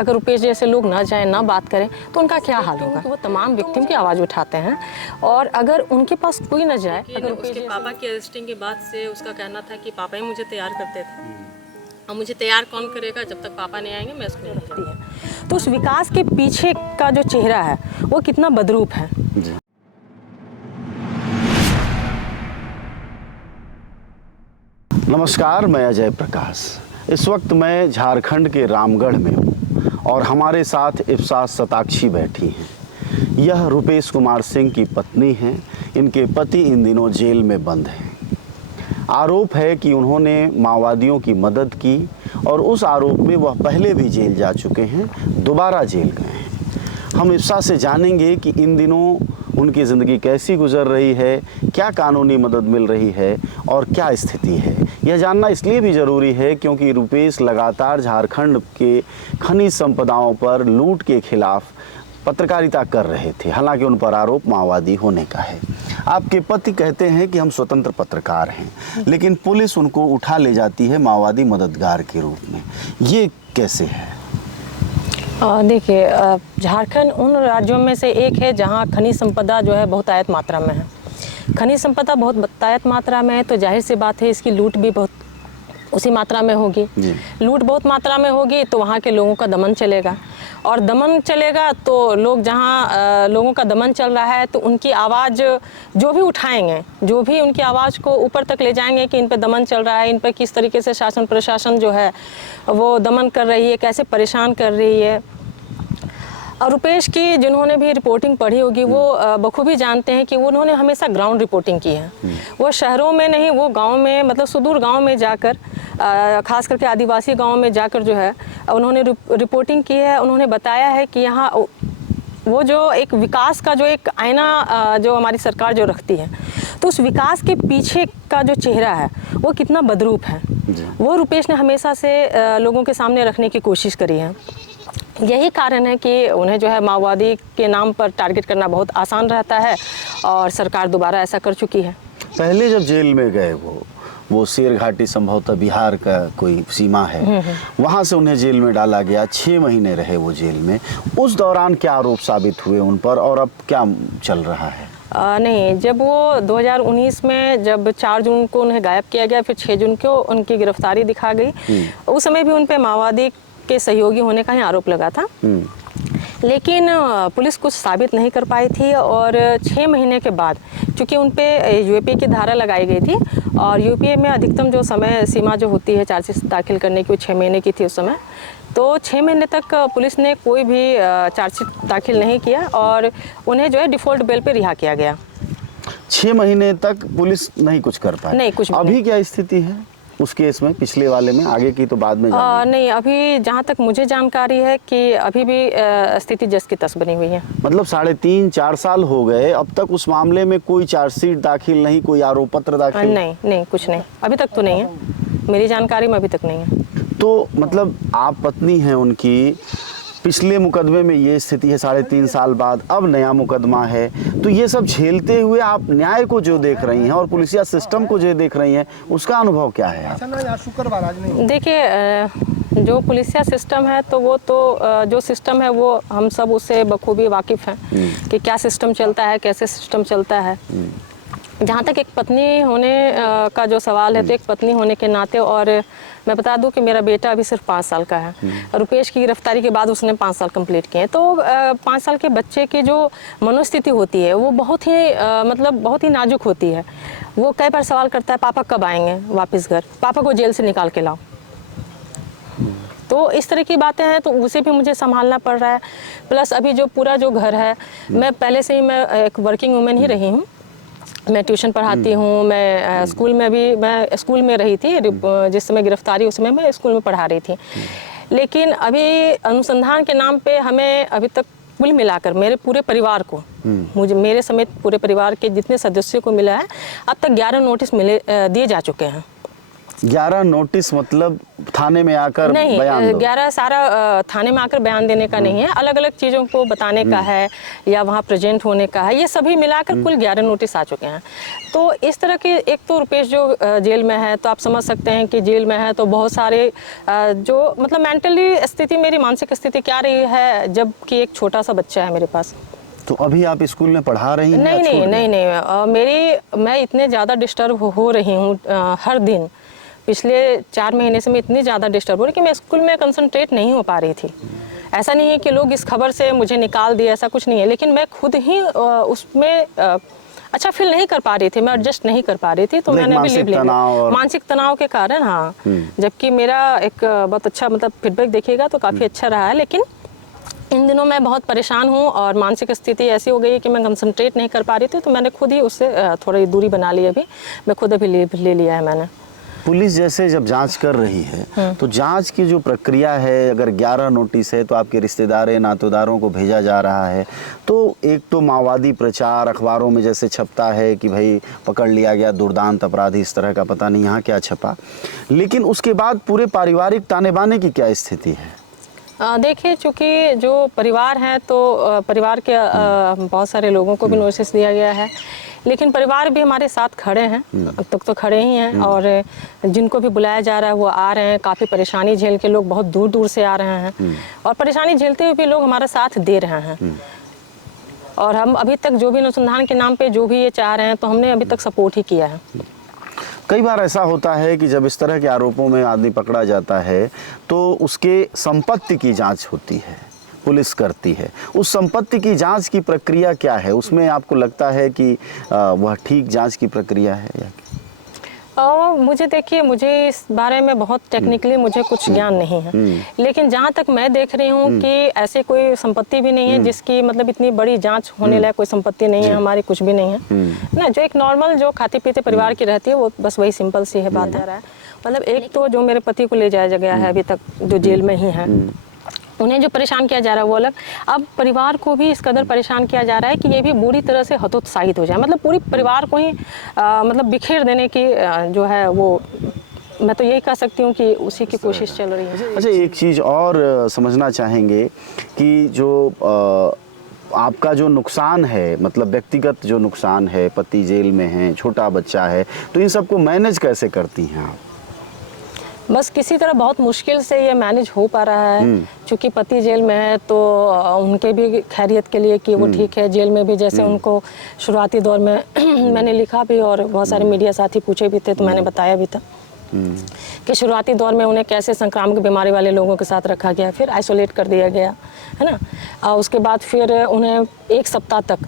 अगर रुपेश जैसे लोग ना जाएं, ना बात करें तो उनका क्या हाल होगा। वो तमाम विक्टिम की आवाज़ उठाते हैं और अगर उनके पास कोई ना जाए, अगर उसके पापा की अरेस्टिंग के बाद से उसका कहना था कि पापा ही मुझे तैयार करते थे, और मुझे तैयार कौन करेगा, जब तक पापा नहीं आएंगे मैं स्कूल रखती है। तो उस विकास के पीछे का जो चेहरा है वो कितना बदरूप है। नमस्कार, मैं अजय प्रकाश। इस वक्त मैं झारखंड के रामगढ़ में हूँ और हमारे साथ इफ्सा सताक्षी बैठी हैं। यह रुपेश कुमार सिंह की पत्नी हैं। इनके पति इन दिनों जेल में बंद हैं। आरोप है कि उन्होंने माओवादियों की मदद की और उस आरोप में वह पहले भी जेल जा चुके हैं, दोबारा जेल गए हैं। हम इफ्सा से जानेंगे कि इन दिनों उनकी ज़िंदगी कैसी गुजर रही है, क्या कानूनी मदद मिल रही है और क्या स्थिति है। यह जानना इसलिए भी ज़रूरी है क्योंकि रुपेश लगातार झारखंड के खनिज संपदाओं पर लूट के खिलाफ पत्रकारिता कर रहे थे। हालांकि उन पर आरोप माओवादी होने का है। आपके पति कहते हैं कि हम स्वतंत्र पत्रकार हैं, लेकिन पुलिस उनको उठा ले जाती है माओवादी मददगार के रूप में। ये कैसे है? देखिए, झारखंड उन राज्यों में से एक है जहां खनिज संपदा जो है बहुतायत मात्रा में है। खनिज संपदा बहुत बहुतायत मात्रा में है तो जाहिर सी बात है इसकी लूट भी बहुत उसी मात्रा में होगी। लूट बहुत मात्रा में होगी तो वहाँ के लोगों का दमन चलेगा, और दमन चलेगा तो लोग जहाँ लोगों का दमन चल रहा है तो उनकी आवाज़ जो भी उठाएंगे, जो भी उनकी आवाज़ को ऊपर तक ले जाएंगे कि इन पे दमन चल रहा है, इन पे किस तरीके से शासन प्रशासन जो है वो दमन कर रही है, कैसे परेशान कर रही है। और रुपेश की जिन्होंने भी रिपोर्टिंग पढ़ी होगी वो बखूबी जानते हैं कि उन्होंने हमेशा ग्राउंड रिपोर्टिंग की है। वो शहरों में नहीं, वो गांव में, मतलब सुदूर गांव में जाकर, खास करके आदिवासी गांव में जाकर जो है उन्होंने रिपोर्टिंग की है। उन्होंने बताया है कि यहाँ वो जो एक विकास का जो एक आईना जो हमारी सरकार जो रखती है, तो उस विकास के पीछे का जो चेहरा है वो कितना बदरूप है, वो रुपेश ने हमेशा से लोगों के सामने रखने की कोशिश करी है। यही कारण है कि उन्हें जो है माओवादी के नाम पर टारगेट करना बहुत आसान रहता है और सरकार दोबारा ऐसा कर चुकी है। पहले जब जेल में गए वो शेर घाटी संभवतः बिहार का कोई सीमा है, वहाँ से उन्हें जेल में डाला गया। 6 महीने रहे वो जेल में। उस दौरान क्या आरोप साबित हुए उन पर और अब क्या चल रहा है? नहीं, जब वो 2019 में जब 4 जून को उन्हें गायब किया गया, फिर 6 जून को उनकी गिरफ्तारी दिखा गई। उस समय भी उन पे माओवादी के सहयोगी होने का ही आरोप लगा था, लेकिन पुलिस कुछ साबित नहीं कर पाई थी। और 6 महीने के बाद चूँकि उन पे यूएपीए की धारा लगाई गई थी और यूपीए में अधिकतम जो समय सीमा जो होती है चार्जशीट दाखिल करने की वो 6 महीने की थी उस समय, तो 6 महीने तक पुलिस ने कोई भी चार्जशीट दाखिल नहीं किया और उन्हें जो है डिफ़ॉल्ट बेल पे रिहा किया गया। 6 महीने तक पुलिस नहीं कुछ कर पाई? नहीं, कुछ भी अभी नहीं। क्या स्थिति है उस केस में, पिछले वाले में? आगे की तो बाद में नहीं, अभी जहाँ तक मुझे जानकारी है कि अभी भी स्थिति जस की तस बनी हुई है। मतलब 3.5-4 साल हो गए, अब तक उस मामले में कोई चार्जशीट दाखिल नहीं, कोई आरोप पत्र दाखिल नहीं, कुछ नहीं, अभी तक तो नहीं है, मेरी जानकारी में अभी तक नहीं है। तो मतलब आप पत्नी हैं उनकी, पिछले मुकदमे में ये स्थिति है, 3.5 साल बाद अब नया मुकदमा है, तो ये सब झेलते हुए आप न्याय को जो देख रही हैं और पुलिसिया सिस्टम को जो देख रही हैं, उसका अनुभव क्या है आपका? देखिए, जो पुलिसिया सिस्टम है तो वो तो जो सिस्टम है वो हम सब उससे बखूबी वाकिफ़ हैं कि क्या सिस्टम चलता है, कैसे सिस्टम चलता है। जहाँ तक एक पत्नी होने का जो सवाल है, तो एक पत्नी होने के नाते, और मैं बता दूं कि मेरा बेटा अभी सिर्फ 5 साल का है। रुपेश की गिरफ्तारी के बाद उसने 5 साल कंप्लीट किए, तो 5 साल के बच्चे की जो मनोस्थिति होती है वो बहुत ही मतलब बहुत ही नाजुक होती है। वो कई बार सवाल करता है, पापा कब आएंगे वापस घर, पापा को जेल से निकाल के लाओ। तो इस तरह की बातें हैं, तो उसे भी मुझे संभालना पड़ रहा है। प्लस अभी जो पूरा जो घर है, मैं पहले से ही मैं एक वर्किंग वूमेन ही रही हूँ, मैं ट्यूशन पढ़ाती हूँ, मैं स्कूल में भी, मैं स्कूल में रही थी जिस समय गिरफ्तारी, उस समय मैं स्कूल में पढ़ा रही थी। लेकिन अभी अनुसंधान के नाम पे हमें अभी तक कुल मिलाकर मेरे पूरे परिवार को, मुझे मेरे समेत पूरे परिवार के जितने सदस्यों को मिला है, अब तक 11 नोटिस दिए जा चुके हैं। 11 नोटिस मतलब थाने में आकर नहीं, बयान दो? 11 सारा थाने में आकर बयान देने का नहीं है, अलग अलग चीज़ों को बताने का है या वहाँ प्रेजेंट होने का है, ये सभी मिलाकर कुल 11 नोटिस आ चुके हैं। तो इस तरह के, एक तो रुपेश जो जेल में है, तो आप समझ सकते हैं कि जेल में है तो बहुत सारे जो मतलब मेंटली स्थिति, मेरी मानसिक स्थिति क्या रही है, जबकि एक छोटा सा बच्चा है मेरे पास। तो अभी आप स्कूल में पढ़ा रही हैं? नहीं, मैं इतने ज़्यादा डिस्टर्ब हो रही हूँ हर दिन। पिछले 4 महीने से मैं इतनी ज़्यादा डिस्टर्ब हो रही कि मैं स्कूल में कंसंट्रेट नहीं हो पा रही थी। ऐसा नहीं है कि लोग इस खबर से मुझे निकाल दिए, ऐसा कुछ नहीं है, लेकिन मैं खुद ही उसमें अच्छा फील नहीं कर पा रही थी, मैं एडजस्ट नहीं कर पा रही थी, तो मैंने अभी लीव ले लिया मानसिक तनाव के कारण। हाँ, जबकि मेरा एक बहुत अच्छा मतलब फीडबैक देखिएगा तो काफ़ी अच्छा रहा है, लेकिन इन दिनों मैं बहुत परेशान हूँ और मानसिक स्थिति ऐसी हो गई है कि मैं कंसंट्रेट नहीं कर पा रही थी, तो मैंने खुद ही उससे थोड़ी दूरी बना ली। अभी मैं खुद अभी लीव ले लिया है मैंने। पुलिस जैसे जब जांच कर रही है तो जांच की जो प्रक्रिया है, अगर 11 नोटिस है तो आपके रिश्तेदारों नातेदारों को भेजा जा रहा है, तो एक तो माओवादी प्रचार अखबारों में जैसे छपता है कि भाई पकड़ लिया गया दुर्दांत अपराधी, इस तरह का पता नहीं यहाँ क्या छपा, लेकिन उसके बाद पूरे पारिवारिक ताने बाने की क्या स्थिति है? देखिए, चूँकि जो परिवार है तो परिवार के बहुत सारे लोगों को भी नोटिस दिया गया है, लेकिन परिवार भी हमारे साथ खड़े हैं, अब तक तो खड़े ही हैं, और जिनको भी बुलाया जा रहा है वो आ रहे हैं। काफ़ी परेशानी झेल के लोग बहुत दूर दूर से आ रहे हैं, और परेशानी झेलते हुए भी लोग हमारा साथ दे रहे हैं। और हम अभी तक जो भी अनुसंधान के नाम पे जो भी ये चाह रहे हैं, तो हमने अभी तक सपोर्ट ही किया है। कई बार ऐसा होता है कि जब इस तरह के आरोपों में आदमी पकड़ा जाता है तो उसके संपत्ति की जांच होती है, पुलिस करती है। उस संपत्ति की जांच की प्रक्रिया क्या है? उसमें आपको लगता है कि वह ठीक जांच की प्रक्रिया है या? मुझे देखिए, मुझे इस बारे में बहुत टेक्निकली मुझे कुछ ज्ञान नहीं है, लेकिन जहाँ तक मैं देख रही हूँ कि ऐसे कोई संपत्ति भी नहीं है जिसकी मतलब इतनी बड़ी जांच होने लायक कोई संपत्ति नहीं है हमारी, कुछ भी नहीं है ना। जो एक नॉर्मल जो खाते पीते परिवार की रहती है वो बस वही सिंपल सी है बात है। मतलब एक तो जो मेरे पति को ले जाया गया है अभी तक, जो जेल में ही है, उन्हें जो परेशान किया जा रहा है वो अलग। अब परिवार को भी इस कदर परेशान किया जा रहा है कि ये भी बुरी तरह से हतोत्साहित हो जाए, मतलब पूरी परिवार को ही मतलब बिखेर देने की जो है वो, मैं तो यही कह सकती हूँ कि उसी की कोशिश चल रही है। अच्छा, एक चीज़ और समझना चाहेंगे कि जो आपका जो नुकसान है, मतलब व्यक्तिगत जो नुकसान है, पति जेल में है, छोटा बच्चा है, तो इन सबको मैनेज कैसे करती हैं आप? बस किसी तरह बहुत मुश्किल से ये मैनेज हो पा रहा है, क्योंकि पति जेल में है तो उनके भी खैरियत के लिए कि वो ठीक है। जेल में भी जैसे उनको शुरुआती दौर में मैंने लिखा भी और बहुत सारे मीडिया साथी पूछे भी थे, तो मैंने बताया भी था कि शुरुआती दौर में उन्हें कैसे संक्रामक बीमारी वाले लोगों के साथ रखा गया, फिर आइसोलेट कर दिया गया, है ना। और उसके बाद फिर उन्हें 1 सप्ताह तक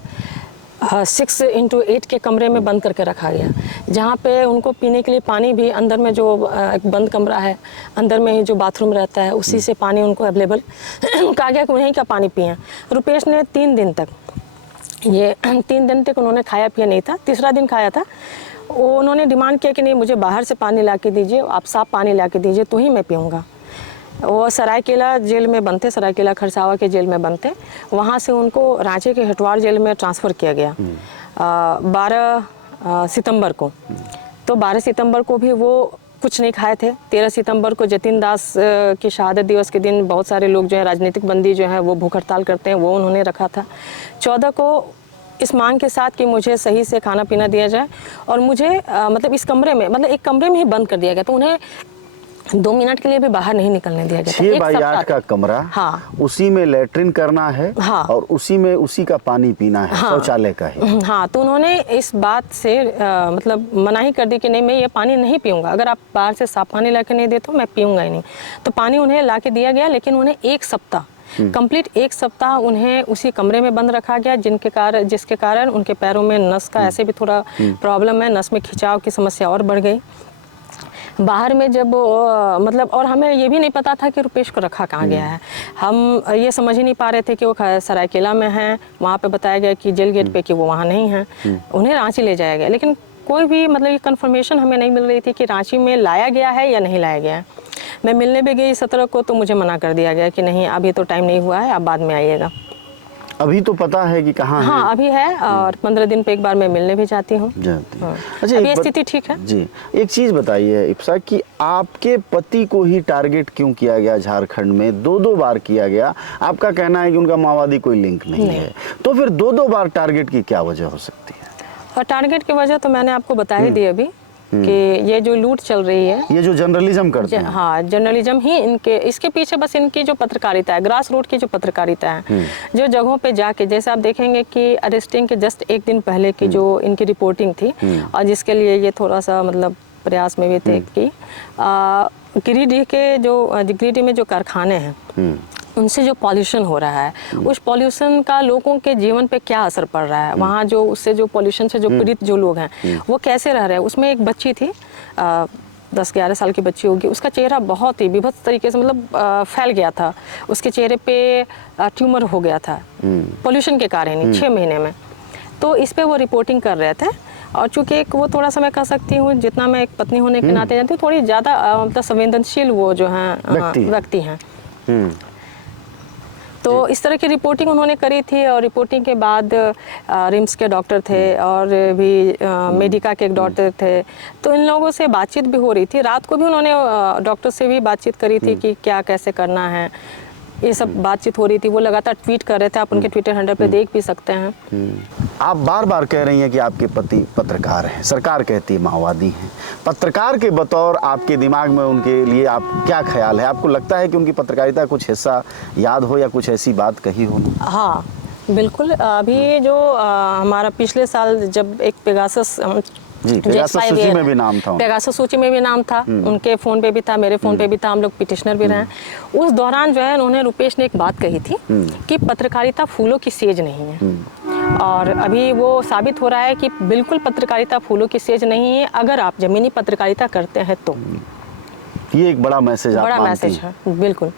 6x8 के कमरे में बंद करके रखा गया, जहाँ पे उनको पीने के लिए पानी भी अंदर में जो एक बंद कमरा है, अंदर में ही जो बाथरूम रहता है उसी से पानी उनको अवेलेबल कहा गया कि उन्हीं का पानी पिए। रुपेश ने 3 दिन तक उन्होंने खाया पिया नहीं था। तीसरा दिन खाया था, वो उन्होंने डिमांड किया कि नहीं, मुझे बाहर से पानी ला के दीजिए, आप साफ पानी ला के दीजिए तो ही मैं पीऊँगा। वो सरायकेला जेल में बनते, सरायकेला खरसावा के जेल में बनते, वहाँ से उनको रांची के हटवार जेल में ट्रांसफ़र किया गया 12 सितंबर को। तो 12 सितंबर को भी वो कुछ नहीं खाए थे। 13 सितंबर को जतिन दास की शहादत दिवस के दिन बहुत सारे लोग जो है राजनीतिक बंदी जो है वो भूख हड़ताल करते हैं, वो उन्होंने रखा था। 14 को इस मांग के साथ कि मुझे सही से खाना पीना दिया जाए, और मुझे मतलब इस कमरे में, मतलब एक कमरे में ही बंद कर दिया गया, तो उन्हें 2 मिनट के लिए भी बाहर नहीं निकलने दिया गया। 6x8 का कमरा, हाँ, उसी में लेटरिन करना है, हाँ, और उसी में उसी का पानी पीना है, हाँ, शौचालय का ही। हाँ, तो उन्होंने इस बात से मतलब मनाही कर दी कि नहीं, मैं ये पानी नहीं पीऊँगा, अगर आप बाहर से साफ पानी ला के नहीं दे तो मैं पीऊँगा ही नहीं। तो पानी उन्हें ला के दिया गया, लेकिन उन्हें 1 सप्ताह कंप्लीट 1 सप्ताह उन्हें उसी कमरे में बंद रखा गया, जिसके कारण उनके पैरों में नस का ऐसे भी थोड़ा प्रॉब्लम है, नस में खिंचाव की समस्या और बढ़ गई। बाहर में जब मतलब, और हमें ये भी नहीं पता था कि रुपेश को रखा कहाँ गया है, हम ये समझ ही नहीं पा रहे थे कि वो सरायकेला में हैं। वहाँ पे बताया गया कि जेल गेट पे कि वो वहाँ नहीं हैं, उन्हें रांची ले जाया गया, लेकिन कोई भी मतलब ये कन्फर्मेशन हमें नहीं मिल रही थी कि रांची में लाया गया है या नहीं लाया गया है। मैं मिलने भी गई 17 को, तो मुझे मना कर दिया गया कि नहीं, अभी तो टाइम नहीं हुआ है, आप बाद में आइएगा। अभी तो पता है कि कहाँ हाँ है? अभी है, और 15 दिन पे एक बार मैं मिलने भी जाती हूँ। जाते हैं। हाँ। अच्छा, अभी एक स्थिति ठीक है। जी, एक चीज़ बताइए इप्सा कि आपके पति को ही टारगेट क्यों किया गया झारखंड में? 2-2 बार किया गया। आपका कहना है कि उनका माओवादी कोई लिंक नहीं है, तो फिर 2-2 बार टारगेट की क्या वजह हो सकती है? और टारगेट की वजह तो मैंने आपको बता ही दी अभी, कि ये जो लूट चल रही है, ये जो जर्नलिज्म करते हैं। हाँ जर्नलिज्म ही इनके, इसके पीछे बस इनकी जो पत्रकारिता है, ग्रास रूट की जो पत्रकारिता है, जो जगहों पे जाके, जैसे आप देखेंगे कि अरेस्टिंग के जस्ट एक दिन पहले की जो इनकी रिपोर्टिंग थी, और जिसके लिए ये थोड़ा सा मतलब प्रयास में भी थे कि गिरिडीह में जो कारखाने हैं, उनसे जो पॉल्यूशन हो रहा है, उस पॉल्यूशन का लोगों के जीवन पे क्या असर पड़ रहा है, वहाँ जो उससे जो पॉल्यूशन से जो पीड़ित जो लोग हैं वो कैसे रह रहे हैं। उसमें एक बच्ची थी, 10-11 साल की बच्ची होगी, उसका चेहरा बहुत ही विभत्स तरीके से मतलब फैल गया था, उसके चेहरे पे ट्यूमर हो गया था पॉल्यूशन के कारण ही 6 महीने में। तो इस पे वो रिपोर्टिंग कर रहे थे, और चूंकि एक वो थोड़ा सा मैं कह सकती हूँ, जितना मैं एक पत्नी होने के नाते जानती हूँ, थोड़ी ज़्यादा मतलब संवेदनशील वो जो हैं व्यक्ति हैं। तो इस तरह की रिपोर्टिंग उन्होंने करी थी, और रिपोर्टिंग के बाद रिम्स के डॉक्टर थे और भी मेडिका के एक डॉक्टर थे, तो इन लोगों से बातचीत भी हो रही थी। रात को भी उन्होंने डॉक्टर से भी बातचीत करी थी कि क्या कैसे करना है, ये सब बातचीत हो रही थी। वो लगातार ट्वीट कर रहे थे, आप उनके ट्विटर हैंडल पे देख भी सकते हैं। आप बार बार कह रही हैं कि आपके पति पत्रकार हैं, सरकार कहती है माओवादी हैं। पत्रकार के बतौर आपके दिमाग में उनके लिए आप क्या ख्याल है? आपको लगता है कि उनकी पत्रकारिता कुछ हिस्सा याद हो या कुछ ऐसी बात कही हो? हाँ बिल्कुल। अभी जो हमारा पिछले साल जब एक पेगासस जी, पेगासस सूची में भी नाम था, पेगासस सूची में भी नाम था, उनके फ़ोन पे भी था, मेरे फ़ोन पे भी था, हम लोग पिटिशनर भी रहे। उस दौरान जो है उन्होंने, रुपेश ने एक बात कही थी कि पत्रकारिता फूलों की सेज नहीं है, और अभी वो साबित हो रहा है कि बिल्कुल पत्रकारिता फूलों की सेज नहीं है, अगर आप ज़मीनी पत्रकारिता करते हैं तो। ये एक बड़ा मैसेज आप मानती हैं? है बिल्कुल।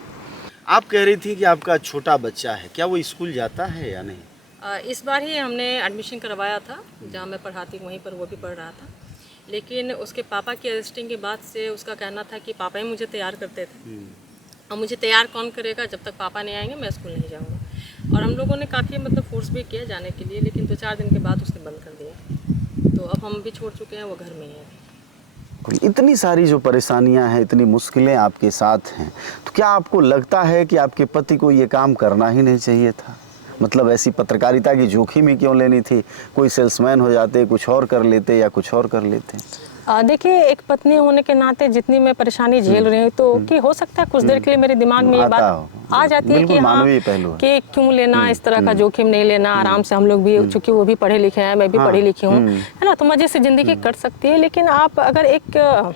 आप कह रही थी कि आपका छोटा बच्चा है, क्या वो स्कूल जाता है या नहीं? इस बार ही हमने एडमिशन करवाया था, जहाँ मैं पढ़ाती वहीं पर वो भी पढ़ रहा था, लेकिन उसके पापा की अरेस्टिंग के बाद से उसका कहना था कि पापा ही मुझे तैयार करते थे, और मुझे तैयार कौन करेगा, जब तक पापा नहीं आएंगे मैं स्कूल नहीं जाऊँगा। और हम लोगों ने काफ़ी मतलब फोर्स भी किया जाने के लिए, लेकिन 2-4 दिन के बाद उसने बंद कर दिया। तो अब हम भी छोड़ चुके हैं, वो घर में ही है। इतनी सारी जो परेशानियां हैं, इतनी मुश्किलें आपके साथ हैं, तो क्या आपको लगता है कि आपके पति को ये काम करना ही नहीं चाहिए था? मतलब ऐसी पत्रकारिता की जोखिम ही क्यों लेनी थी? कोई सेल्समैन हो जाते, कुछ और कर लेते या कुछ और कर लेते? देखिए, एक पत्नी होने के नाते जितनी मैं परेशानी झेल रही हूँ, तो कि हो सकता है कुछ देर के लिए मेरे दिमाग में ये बात आ जाती है कि हाँ, कि क्यों लेना इस तरह का जोखिम, नहीं लेना, आराम से हम लोग भी, चूंकि वो भी पढ़े लिखे हैं, मैं भी पढ़ी लिखी हूँ, है ना, तो मजे से ज़िंदगी कट सकती है। लेकिन आप अगर एक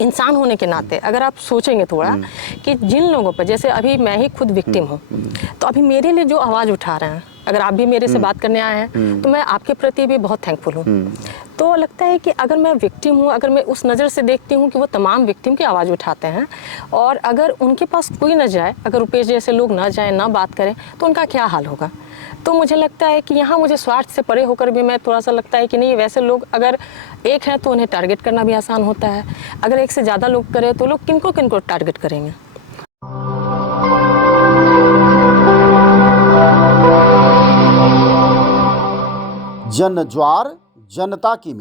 इंसान होने के नाते अगर आप सोचेंगे थोड़ा कि जिन लोगों पर, जैसे अभी मैं ही खुद विक्टिम हूँ, तो अभी मेरे लिए जो आवाज़ उठा रहे हैं, अगर आप भी मेरे से बात करने आए हैं, तो मैं आपके प्रति भी बहुत थैंकफुल हूँ। तो लगता है कि अगर मैं विक्टिम हूँ, अगर मैं उस नज़र से देखती हूँ कि वो तमाम विक्टिम की आवाज़ उठाते हैं, और अगर उनके पास कोई न जाए, अगर रुपेश जैसे लोग ना जाएं, ना बात करें, तो उनका क्या हाल होगा। तो मुझे लगता है कि यहाँ मुझे स्वार्थ से परे होकर भी मैं थोड़ा सा लगता है कि नहीं, वैसे लोग अगर एक हैं तो उन्हें टारगेट करना भी आसान होता है, अगर एक से ज़्यादा लोग करें तो लोग किनको किनको टारगेट करेंगे। जन ज्वार जनता की